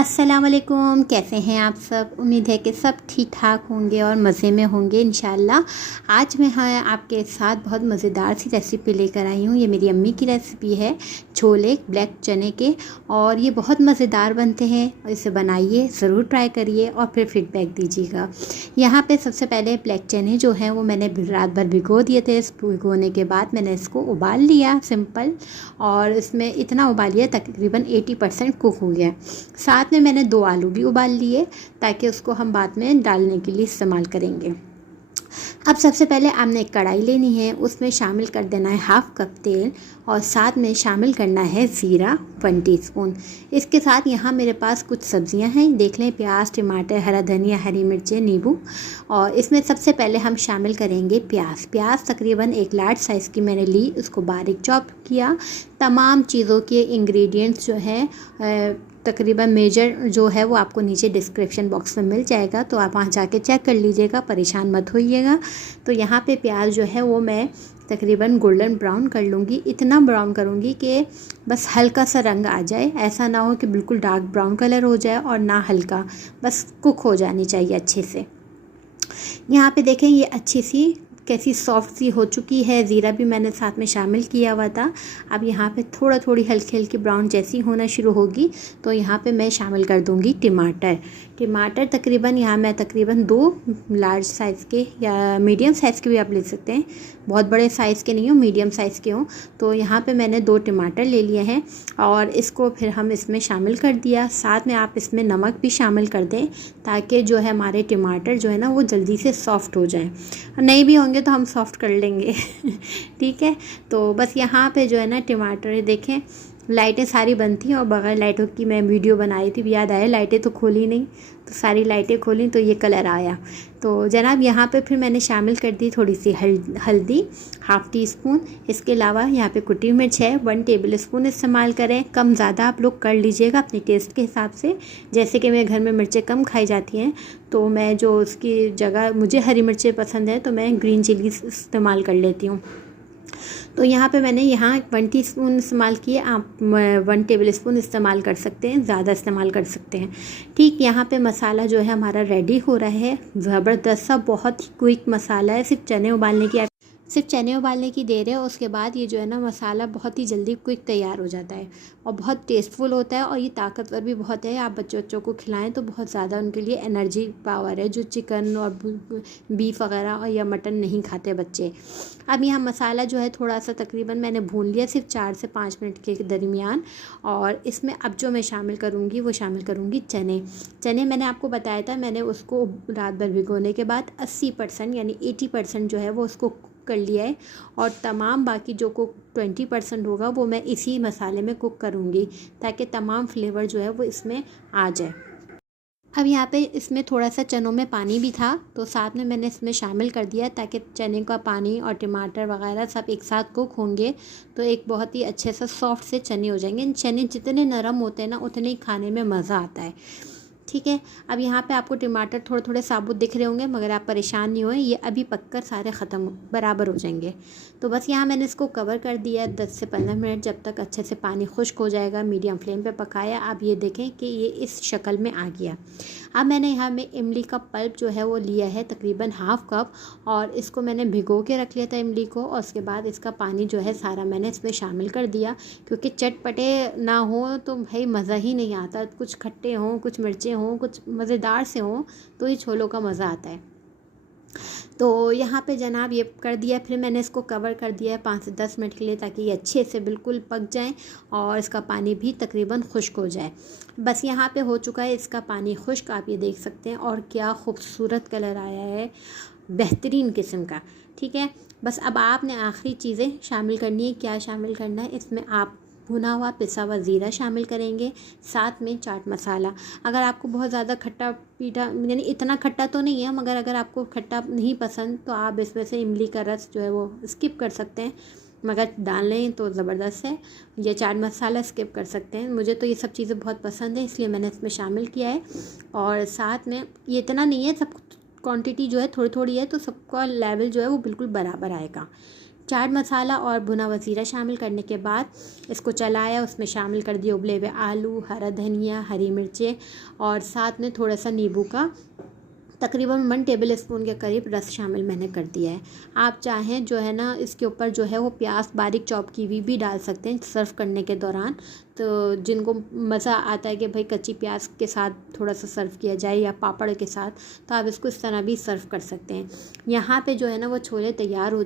अस्सलाम वालेकुम। कैसे हैं आप सब? उम्मीद है कि सब ठीक ठाक होंगे और मज़े में होंगे इंशाल्लाह। आज मैं आपके साथ बहुत मज़ेदार सी रेसिपी लेकर आई हूँ। ये मेरी अम्मी की रेसिपी है, छोले ब्लैक चने के, और ये बहुत मज़ेदार बनते हैं। इसे बनाइए, ज़रूर ट्राई करिए और फिर फीडबैक दीजिएगा। यहाँ पे सबसे पहले ब्लैक चने जो हैं वो मैंने रात भर भिगो दिए थे। भिगोने के बाद मैंने इसको उबाल लिया सिंपल, और इसमें इतना उबालिए तकरीबन 80% कुक हो गया। साथ में मैंने 2 आलू भी उबाल लिए ताकि उसको हम बाद में डालने के लिए इस्तेमाल करेंगे। अब सबसे पहले आपने एक कढ़ाई लेनी है, उसमें शामिल कर देना है हाफ़ कप तेल, और साथ में शामिल करना है ज़ीरा 1 टीस्पून। इसके साथ यहाँ मेरे पास कुछ सब्जियां हैं, देख लें, प्याज, टमाटर, हरा धनिया, हरी मिर्चें, नींबू। और इसमें सबसे पहले हम शामिल करेंगे प्याज तकरीबन 1 लार्ज साइज़ की मैंने ली, उसको बारीक चॉप किया। तमाम चीज़ों के इंग्रेडिएंट्स जो है तकरीबन मेजर जो है वो आपको नीचे डिस्क्रिप्शन बॉक्स में मिल जाएगा, तो आप वहाँ जाके चेक कर लीजिएगा, परेशान मत होइएगा। तो यहाँ पे प्याज जो है वो मैं तकरीबन गोल्डन ब्राउन कर लूँगी। इतना ब्राउन करूँगी कि बस हल्का सा रंग आ जाए, ऐसा ना हो कि बिल्कुल डार्क ब्राउन कलर हो जाए और ना हल्का, बस कुक हो जानी चाहिए अच्छे से। यहाँ पे देखें ये अच्छी सी कैसी सॉफ्ट सी हो चुकी है। ज़ीरा भी मैंने साथ में शामिल किया हुआ था। अब यहाँ पे थोड़ी हल्की हल्की ब्राउन जैसी होना शुरू होगी तो यहाँ पे मैं शामिल कर दूँगी टमाटर तकरीबन यहाँ मैं तकरीबन 2 लार्ज साइज़ के या मीडियम साइज़ के भी आप ले सकते हैं, बहुत बड़े साइज़ के नहीं हो, मीडियम साइज़ के हों। तो यहाँ पे मैंने 2 टमाटर ले लिए हैं और इसको फिर हम इसमें शामिल कर दिया। साथ में आप इसमें नमक भी शामिल कर दें ताकि जो है हमारे टमाटर जो है ना वो जल्दी से सॉफ़्ट हो जाएं। नहीं भी होंगे तो हम सॉफ़्ट कर लेंगे ठीक है। तो बस यहाँ पे जो है ना टमाटर देखें, लाइटें सारी बनती हैं और बगैर लाइटों की मैं वीडियो बनाई थी, याद आया लाइटें तो खोली नहीं, तो सारी लाइटें खोली तो ये कलर आया। तो जनाब यहाँ पे फिर मैंने शामिल कर दी थोड़ी सी हल्दी 1/2 टीस्पून। इसके अलावा यहाँ पे कुटी मिर्च है 1 टेबल स्पून इस्तेमाल करें, कम ज़्यादा आप लोग कर लीजिएगा अपने टेस्ट के हिसाब से। जैसे कि मेरे घर में मिर्चें कम खाई जाती हैं तो मैं जो उसकी जगह मुझे हरी मिर्चें पसंद है तो मैं ग्रीन चिली इस्तेमाल कर लेती हूँ। तो यहाँ पे मैंने 1 टीस्पून इस्तेमाल किए, आप 1 टेबल स्पून इस्तेमाल कर सकते हैं, ज़्यादा इस्तेमाल कर सकते हैं। ठीक यहाँ पे मसाला जो है हमारा रेडी हो रहा है, ज़बरदस्त सा बहुत ही क्विक मसाला है, सिर्फ चने उबालने की देर है। उसके बाद ये जो है ना मसाला बहुत ही जल्दी क्विक तैयार हो जाता है और बहुत टेस्टफुल होता है, और ये ताकतवर भी बहुत है। आप बच्चों को खिलाएं तो बहुत ज़्यादा उनके लिए एनर्जी पावर है, जो चिकन और बीफ वगैरह और या मटन नहीं खाते बच्चे। अब यहाँ मसाला जो है थोड़ा सा तकरीबन मैंने भून लिया, सिर्फ 4 से 5 मिनट के दरमियान। और इसमें अब जो मैं शामिल करूँगी वो शामिल करूँगी चने मैंने आपको बताया था, मैंने उसको रात भर भिगोने के बाद 80% यानी 80% जो है वो उसको कर लिया है, और तमाम बाकी जो कुक 20% होगा वो मैं इसी मसाले में कुक करूँगी ताकि तमाम फ्लेवर जो है वो इसमें आ जाए। अब यहाँ पे इसमें थोड़ा सा चनों में पानी भी था तो साथ में मैंने इसमें शामिल कर दिया ताकि चने का पानी और टमाटर वगैरह सब एक साथ कुक होंगे तो एक बहुत ही अच्छे से सॉफ्ट से चने हो जाएंगे। चने जितने नरम होते हैं ना उतने ही खाने में मज़ा आता है, ठीक है। अब यहाँ पे आपको टमाटर थोड़े साबुत दिख रहे होंगे मगर आप परेशान नहीं होए, ये अभी पककर सारे ख़त्म बराबर हो जाएंगे। तो बस यहाँ मैंने इसको कवर कर दिया 10 से 15 मिनट, जब तक अच्छे से पानी खुश्क हो जाएगा। मीडियम फ्लेम पे पकाया। आप ये देखें कि ये इस शक्ल में आ गया। अब मैंने यहाँ में इमली का पल्प जो है वो लिया है तकरीबन 1/2 कप, और इसको मैंने भिगो के रख लिया था इमली को, और उसके बाद इसका पानी जो है सारा मैंने इसमें शामिल कर दिया, क्योंकि चटपटे ना हो तो भाई मज़ा ही नहीं आता। कुछ खट्टे हों, कुछ मिर्चें हों, कुछ मज़ेदार से हों तो ये छोलों का मज़ा आता है। तो यहाँ पे जनाब ये कर दिया, फिर मैंने इसको कवर कर दिया है 5 से 10 मिनट के लिए ताकि ये अच्छे से बिल्कुल पक जाए और इसका पानी भी तकरीबन खुश्क हो जाए। बस यहाँ पे हो चुका है इसका पानी खुश्क, आप ये देख सकते हैं, और क्या खूबसूरत कलर आया है, बेहतरीन किस्म का, ठीक है। बस अब आपने आखिरी चीज़ें शामिल करनी है। क्या शामिल करना है इसमें? आप भुना हुआ पिसा हुआ ज़ीरा शामिल करेंगे, साथ में चाट मसाला। अगर आपको बहुत ज़्यादा खट्टा मीठा यानी इतना खट्टा तो नहीं है, मगर अगर आपको खट्टा नहीं पसंद तो आप इसमें से इमली का रस जो है वो स्किप कर सकते हैं, मगर डाल लें तो ज़बरदस्त है। ये चाट मसाला स्किप कर सकते हैं। मुझे तो ये सब चीज़ें बहुत पसंद है इसलिए मैंने इसमें शामिल किया है। और साथ में ये इतना नहीं है, सब क्वांटिटी जो है थोड़ी थोड़ी है तो सबका लेवल जो है वो बिल्कुल बराबर आएगा, चाट मसाला और भुना हुआ ज़ीरा शामिल करने के बाद इसको चलाया, उसमें शामिल कर दिए उबले हुए आलू, हरा धनिया, हरी मिर्चें और साथ में थोड़ा सा नींबू का तकरीबन 1 टेबल स्पून के करीब रस शामिल मैंने कर दिया है। आप चाहें जो है ना इसके ऊपर जो है वो प्याज बारीक चॉप की हुई भी डाल सकते हैं सर्व करने के दौरान। तो जिनको मज़ा आता है कि भाई कच्ची प्याज के साथ थोड़ा सा सर्व किया जाए या पापड़ के साथ, तो आप इसको इस तरह भी सर्व कर सकते हैं। यहाँ पे जो है ना वो छोले तैयार हो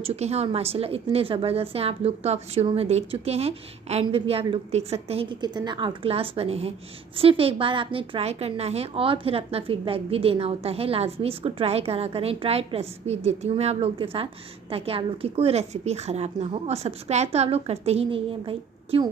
चुके हैं और माशाल्लाह इतने ज़बरदस्त हैं। आप लुक तो आप शुरू में देख चुके हैं, एंड में भी आप लुक देख सकते हैं कि कितना आउट क्लास बने हैं। सिर्फ एक बार आपने ट्राई करना है और फिर अपना फीडबैक भी देना होता है। लाजमी इसको ट्राई करा करें। ट्राई रेसिपी देती हूँ मैं आप लोगों के साथ, ताकि आप लोग की कोई रेसिपी ख़राब ना हो। और सब्सक्राइब तो आप लोग करते ही नहीं हैं भाई, क्यों।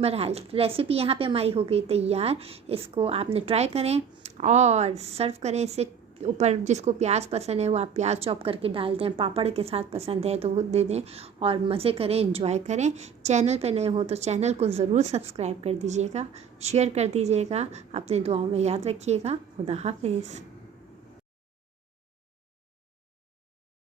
बहरहाल रेसिपी यहाँ पे हमारी हो गई तैयार। इसको आपने ट्राई करें और सर्व करें। इससे ऊपर जिसको प्याज पसंद है वो आप प्याज चॉप करके डाल दें, पापड़ के साथ पसंद है तो वो दे दें और मज़े करें, एंजॉय करें। चैनल पे नए हो तो चैनल को ज़रूर सब्सक्राइब कर दीजिएगा, शेयर कर दीजिएगा, अपनी दुआओं में याद रखिएगा। खुदा हाफिज़।